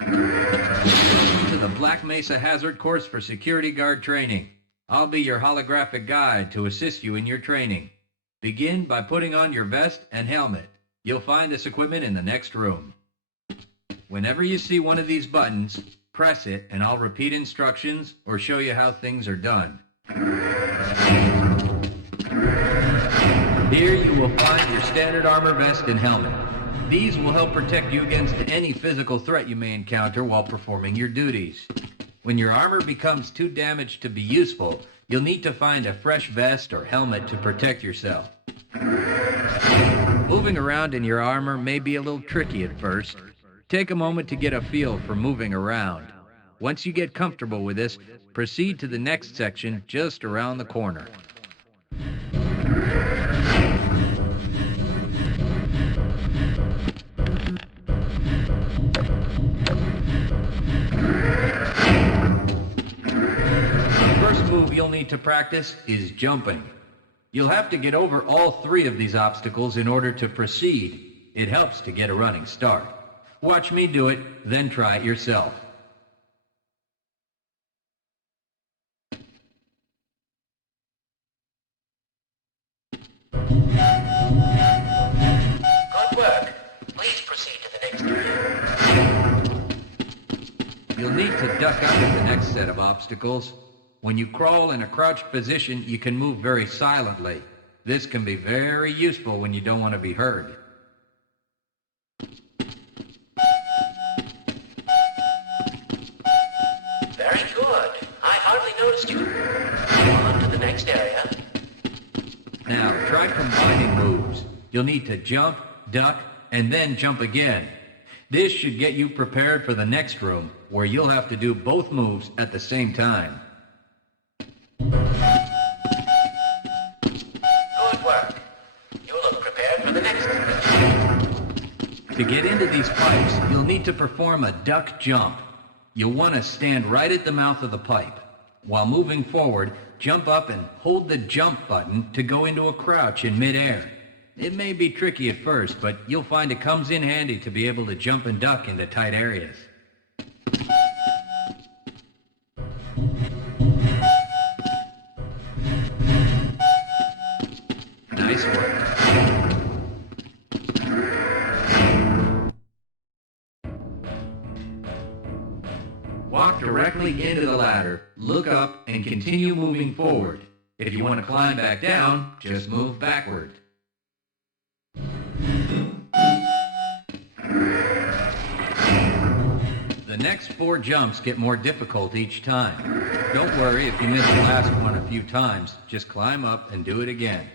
Welcome to the Black Mesa Hazard Course for Security Guard Training. I'll be your holographic guide to assist you in your training. Begin by putting on your vest and helmet. You'll find this equipment in the next room. Whenever you see one of these buttons, press it and I'll repeat instructions or show you how things are done. Here you will find your standard armor vest and helmet. These will help protect you against any physical threat you may encounter while performing your duties. When your armor becomes too damaged to be useful, you'll need to find a fresh vest or helmet to protect yourself. Moving around in your armor may be a little tricky at first. Take a moment to get a feel for moving around. Once you get comfortable with this, proceed to the next section just around the corner. You'll need to practice is jumping. You'll have to get over all three of these obstacles in order to proceed. It helps to get a running start. Watch me do it, then try it yourself. Good work. Please proceed to the next area. You'll need to duck under the next set of obstacles. When you crawl in a crouched position, you can move very silently. This can be very useful when you don't want to be heard. Very good. I hardly noticed you. On to the next area. Now, try combining moves. You'll need to jump, duck, and then jump again. This should get you prepared for the next room, where you'll have to do both moves at the same time. Good work. You look prepared for the next adventure. To get into these pipes, you'll need to perform a duck jump. You'll want to stand right at the mouth of the pipe. While moving forward, jump up and hold the jump button to go into a crouch in midair. It may be tricky at first, but you'll find it comes in handy to be able to jump and duck into tight areas. Nice work. Walk directly into the ladder, look up, and continue moving forward. If you want to climb back down, just move backward. The next 4 jumps get more difficult each time. Don't worry if you miss the last one a few times, just climb up and do it again.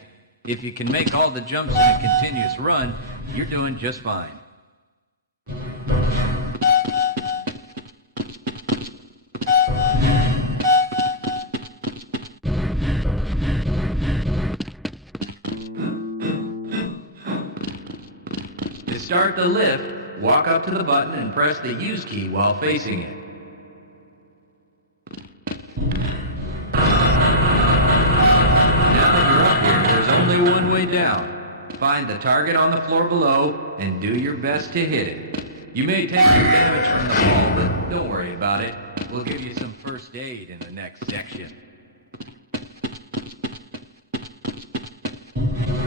If you can make all the jumps in a continuous run, you're doing just fine. To start the lift, walk up to the button and press the use key while facing it. There's only one way down. Find the target on the floor below and do your best to hit it. You may take some damage from the fall, but don't worry about it. We'll give you some first aid in the next section.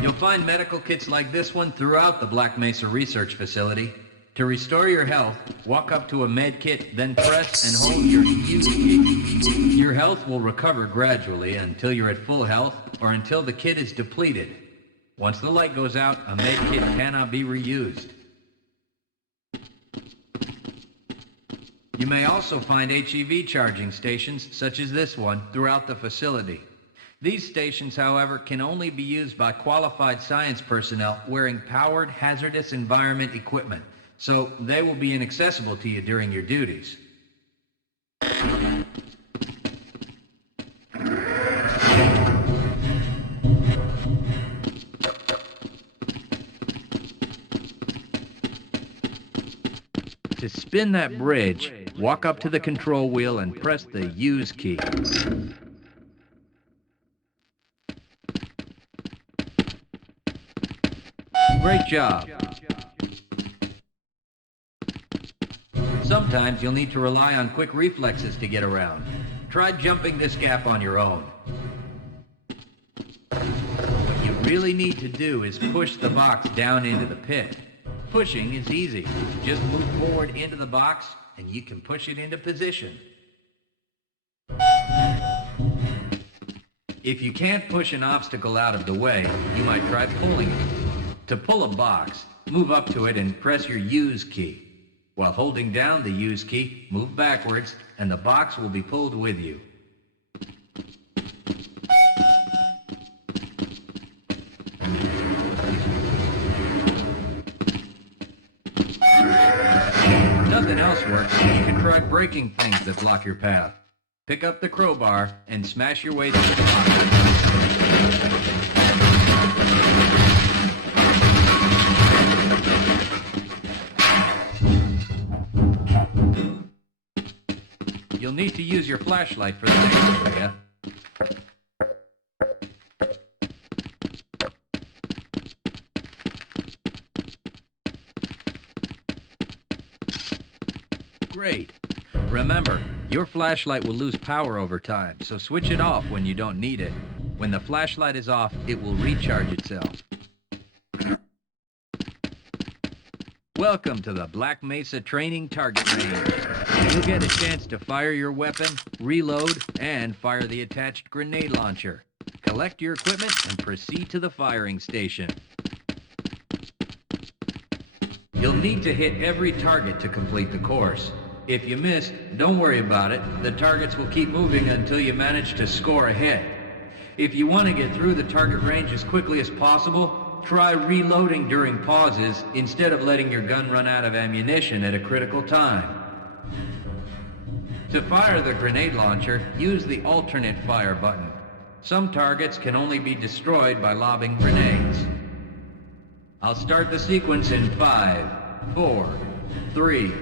You'll find medical kits like this one throughout the Black Mesa Research Facility. To restore your health, walk up to a med kit, then press and hold your use key. Your health will recover gradually until you're at full health or until the kit is depleted. Once the light goes out, a med kit cannot be reused. You may also find HEV charging stations, such as this one, throughout the facility. These stations, however, can only be used by qualified science personnel wearing powered hazardous environment equipment, so they will be inaccessible to you during your duties. To spin that bridge, walk up to the control wheel and press the use key. Great job. Sometimes Sometimes you'll need to rely on quick reflexes to get around. Try jumping this gap on your own. What you really need to do is push the box down into the pit. Pushing is easy. Just move forward into the box and you can push it into position. If you can't push an obstacle out of the way, you might try pulling it. To pull a box, move up to it and press your use key. While holding down the use key, move backwards and the box will be pulled with you. If nothing else works, you can try breaking things that block your path. Pick up the crowbar and smash your way through the box. You'll need to use your flashlight for the next area. Great. Remember, your flashlight will lose power over time, so switch it off when you don't need it. When the flashlight is off, it will recharge itself. Welcome to the Black Mesa Training Target Range. You'll get a chance to fire your weapon, reload, and fire the attached grenade launcher. Collect your equipment and proceed to the firing station. You'll need to hit every target to complete the course. If you miss, don't worry about it. The targets will keep moving until you manage to score a hit. If you want to get through the target range as quickly as possible, try reloading during pauses instead of letting your gun run out of ammunition at a critical time. To fire the grenade launcher, use the alternate fire button. Some targets can only be destroyed by lobbing grenades. I'll start the sequence in 5, 4, 3,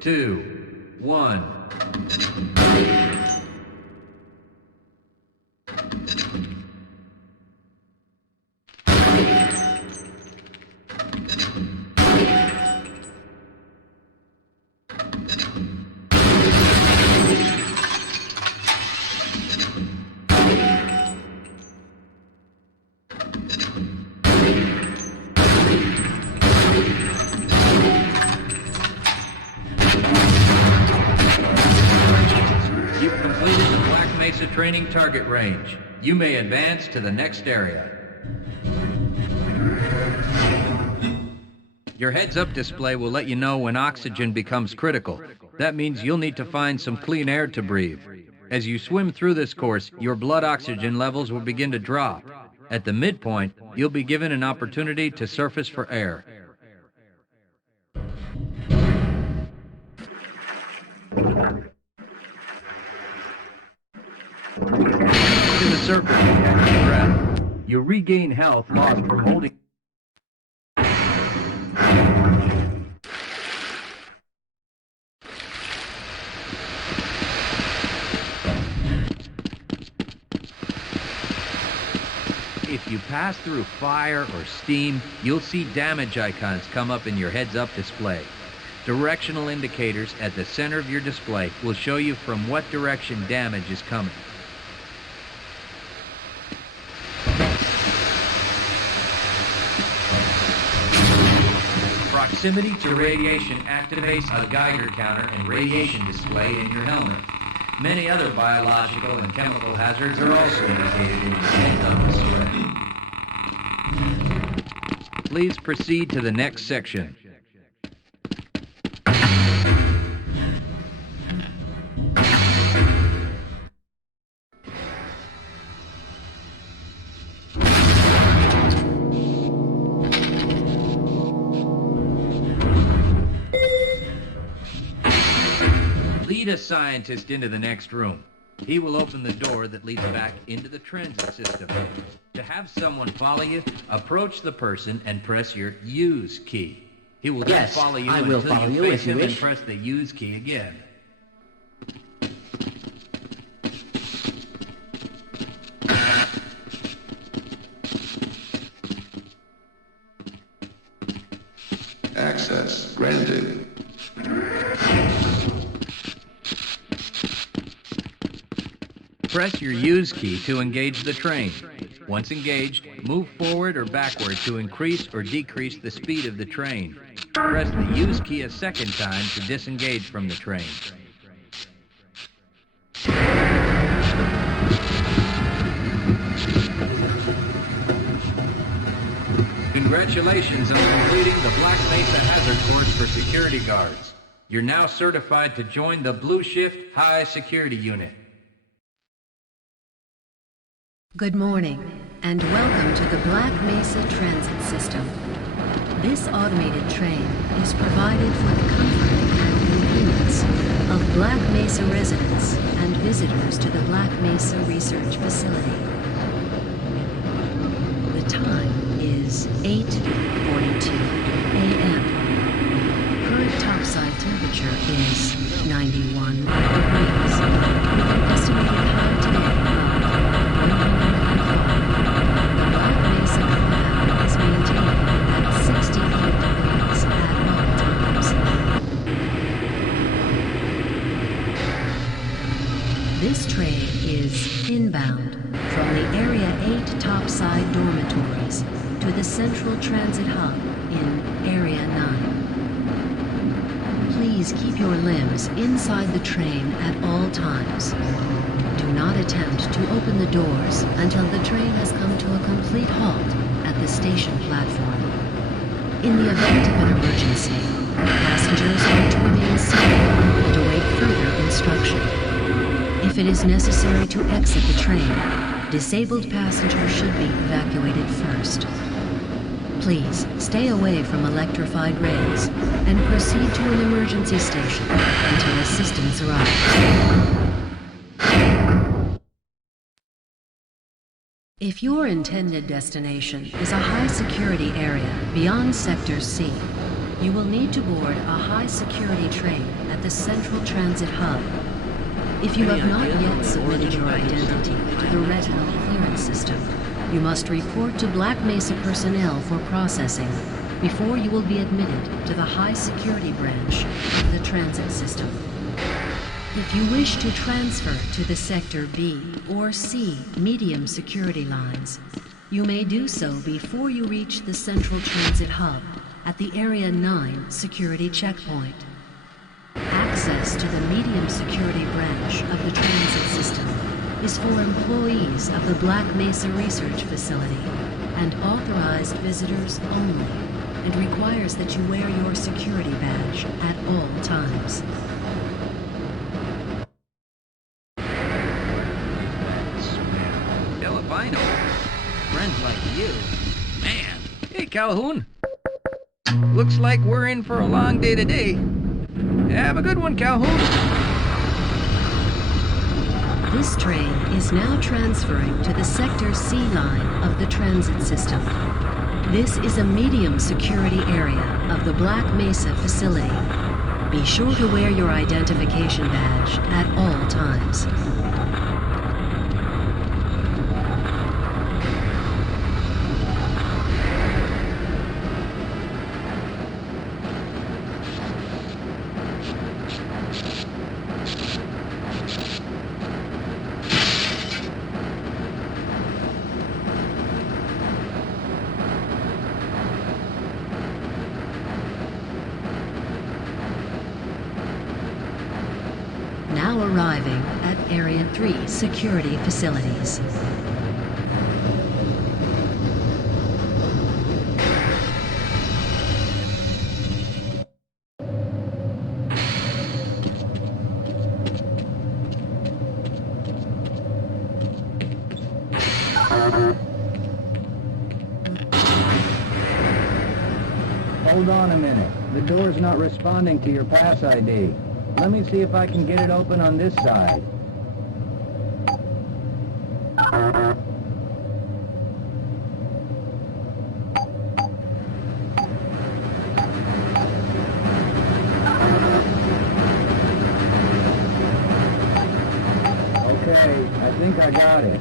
2, 1. Training target range. You may advance to the next area. Your heads-up display will let you know when oxygen becomes critical. That means you'll need to find some clean air to breathe. As you swim through this course, your blood oxygen levels will begin to drop. At the midpoint, you'll be given an opportunity to surface for air. To the surface, catch breath. You regain health lost from holding. If you pass through fire or steam, you'll see damage icons come up in your heads-up display. Directional indicators at the center of your display will show you from what direction damage is coming. Proximity to radiation activates a Geiger counter and radiation display in your helmet. Many other biological and chemical hazards are also indicated in your heads-up display. Please proceed to the next section. Lead a scientist into the next room. He will open the door that leads back into the transit system. To have someone follow you, approach the person and press your use key. He will then follow you until you face him and press the use key again. Access granted. Press your use key to engage the train. Once engaged, move forward or backward to increase or decrease the speed of the train. Press the use key a second time to disengage from the train. Congratulations on completing the Black Mesa Hazard Course for security guards. You're now certified to join the Blue Shift High Security Unit. Good morning, and welcome to the Black Mesa Transit System. This automated train is provided for the comfort and convenience of Black Mesa residents and visitors to the Black Mesa Research Facility. The time is 8:42 a.m. Current topside temperature is 91 degrees, with an estimated high today of 105. The Black Mesa compound is maintained at 68 degrees at all times. This train is inbound from the Area 8 topside dormitories to the Central Transit Hub in Area 9. Please keep your limbs inside the train at all times. Do not attempt to open the doors until the train has come to a complete halt at the station platform. In the event of an emergency, passengers are to remain seated and await further instruction. If it is necessary to exit the train, disabled passengers should be evacuated first. Please stay away from electrified rails and proceed to an emergency station until assistance arrives. If your intended destination is a high-security area beyond Sector C, you will need to board a high-security train at the Central Transit Hub. If you have not yet submitted your identity to the retinal clearance system, you must report to Black Mesa personnel for processing before you will be admitted to the high-security branch of the transit system. If you wish to transfer to the Sector B or C medium security lines, you may do so before you reach the Central Transit Hub at the Area 9 security checkpoint. Access to the medium security branch of the transit system is for employees of the Black Mesa Research Facility and authorized visitors only, and requires that you wear your security badge at all times. Filipino. Friends like you. Man. Hey, Calhoun. Looks like we're in for a long day today. Have a good one, Calhoun. This train is now transferring to the Sector C line of the transit system. This is a medium security area of the Black Mesa facility. Be sure to wear your identification badge at all times. Now arriving at Area 3 security facilities. Hold on a minute. The door's not responding to your pass ID. Let me see if I can get it open on this side. Okay, I think I got it.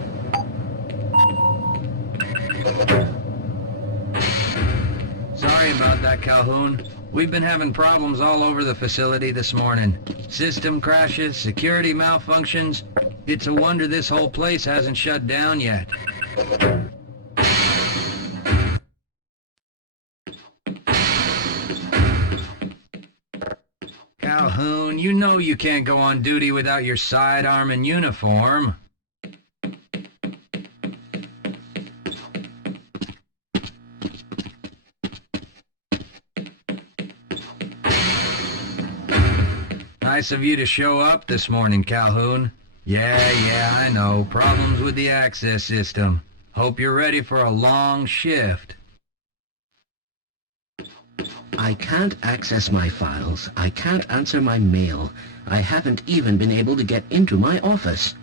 Sorry about that, Calhoun. We've been having problems all over the facility this morning. System crashes, security malfunctions. It's a wonder this whole place hasn't shut down yet. Calhoun, you know you can't go on duty without your sidearm and uniform. Nice of you to show up this morning, Calhoun. Yeah, I know. Problems with the access system. Hope you're ready for a long shift. I can't access my files. I can't answer my mail. I haven't even been able to get into my office.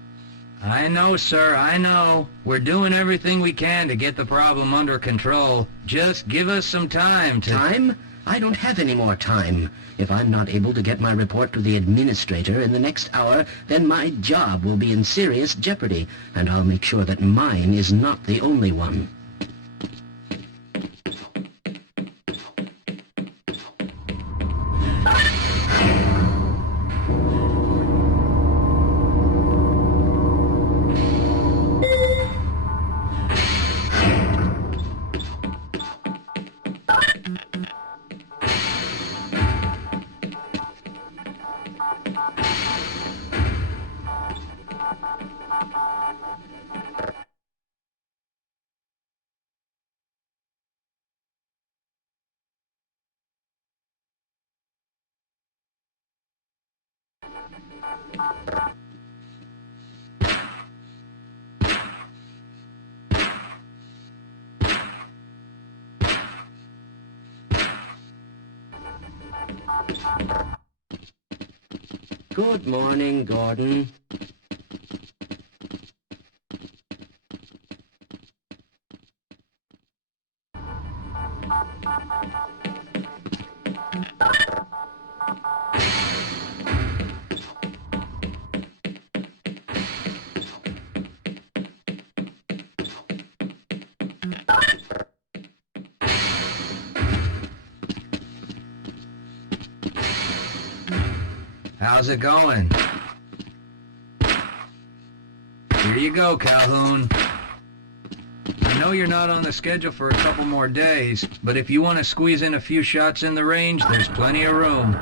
I know, sir, I know. We're doing everything we can to get the problem under control. Just give us some time to... Time? I don't have any more time. If I'm not able to get my report to the administrator in the next hour, then my job will be in serious jeopardy, and I'll make sure that mine is not the only one. Good morning, Gordon. How's it going? Here you go, Calhoun. I know you're not on the schedule for a couple more days, but if you want to squeeze in a few shots in the range, there's plenty of room.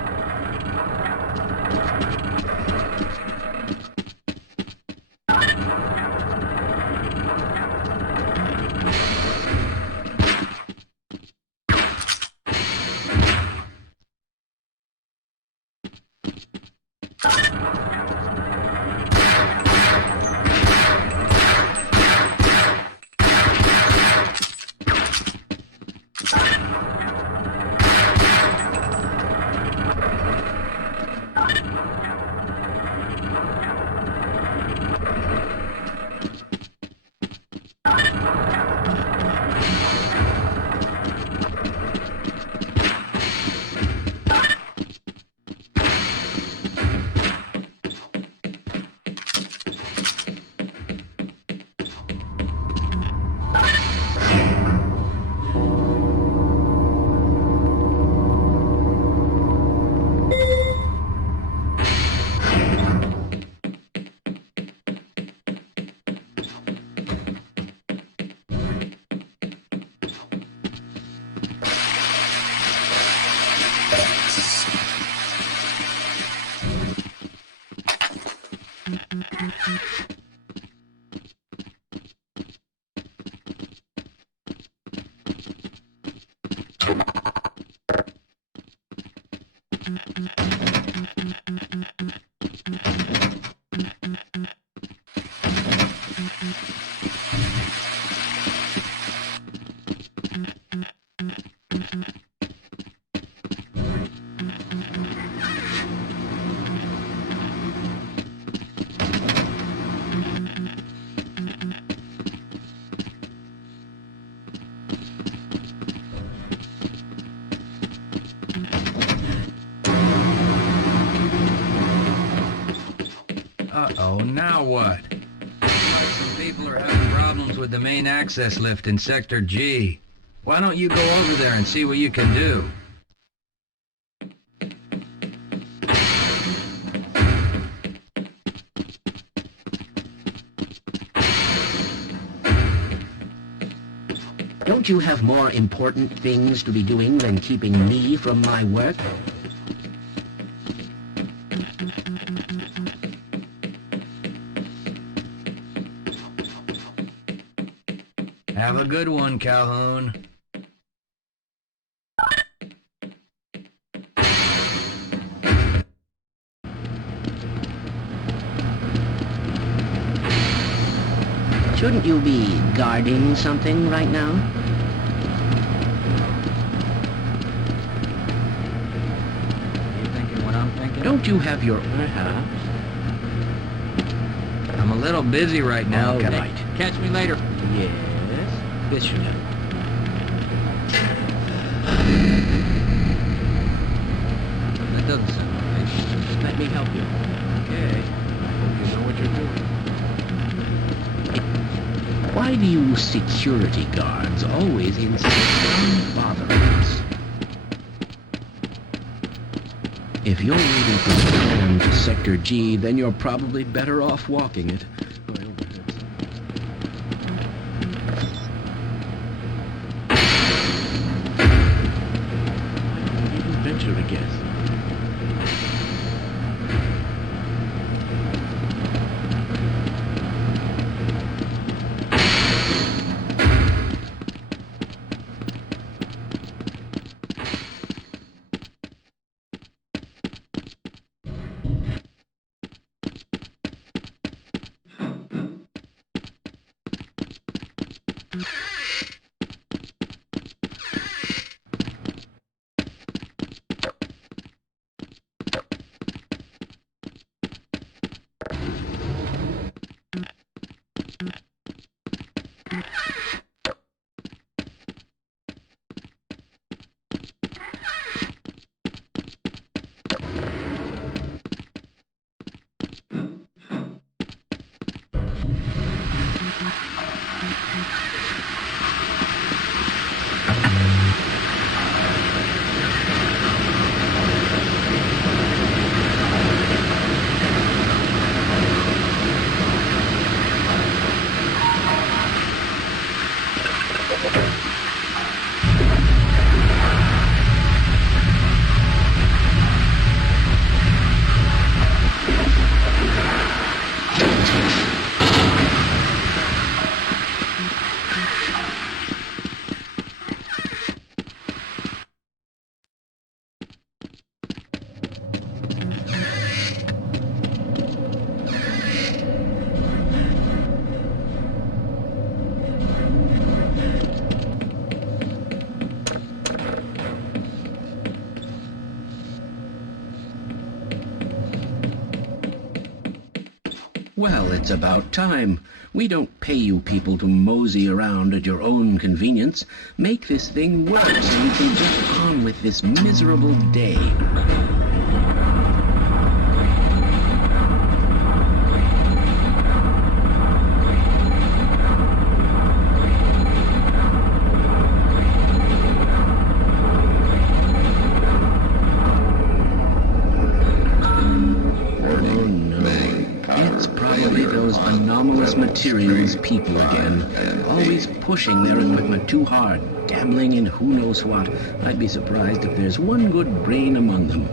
Uh-oh, now what? Looks like some people are having problems with the main access lift in Sector G. Why don't you go over there and see what you can do? Don't you have more important things to be doing than keeping me from my work? Have a good one, Calhoun. Shouldn't you be guarding something right now? You thinking what I'm thinking? Don't you have your... Perhaps. I'm a little busy right now. All Can right. I catch me later? Yes, this should help. That doesn't sound right. Let me help you. Okay. I hope you know what you're doing. Why do you security guards always insist on bothering us? If you're waiting for the tram to Sector G, then you're probably better off walking it. Well, perhaps. I wouldn't even venture to guess. Well, it's about time. We don't pay you people to mosey around at your own convenience. Make this thing work so we can get on with this miserable day. Materials people again, always pushing their equipment too hard, dabbling in who knows what. I'd be surprised if there's one good brain among them.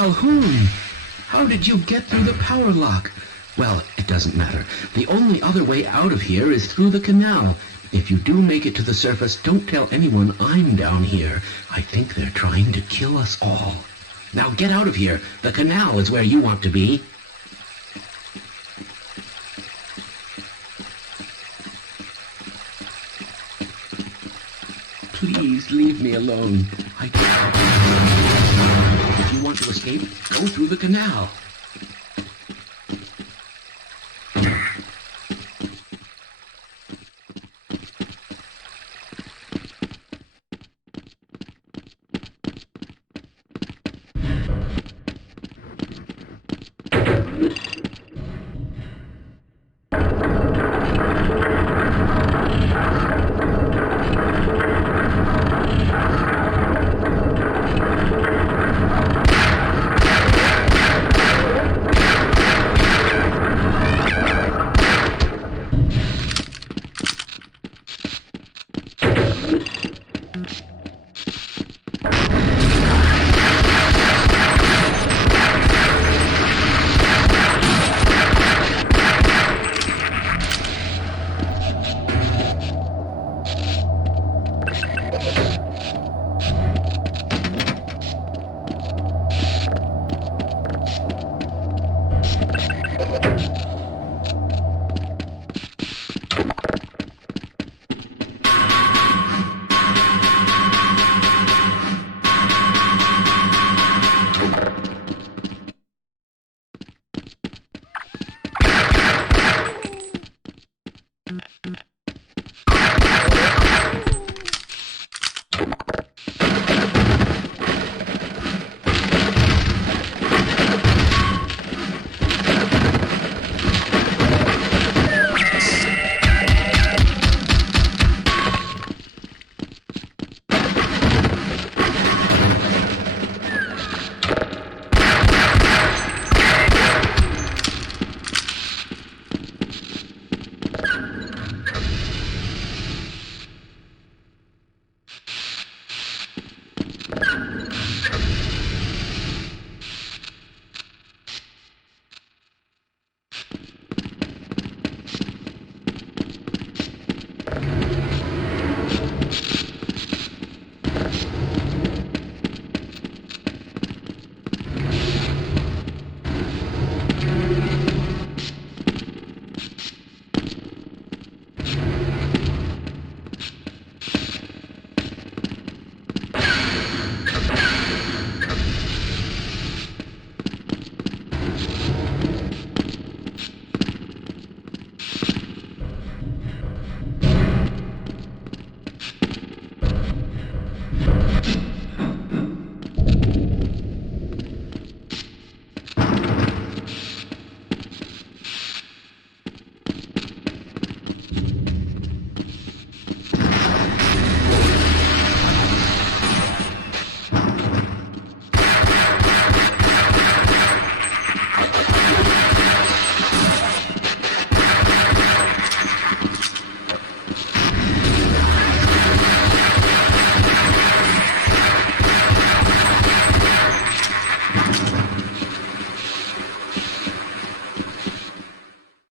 Calhoun! How did you get through the power lock? Well, it doesn't matter. The only other way out of here is through the canal. If you do make it to the surface, don't tell anyone I'm down here. I think they're trying to kill us all. Now get out of here. The canal is where you want to be. Please leave me alone. If you want to escape, go through the canal.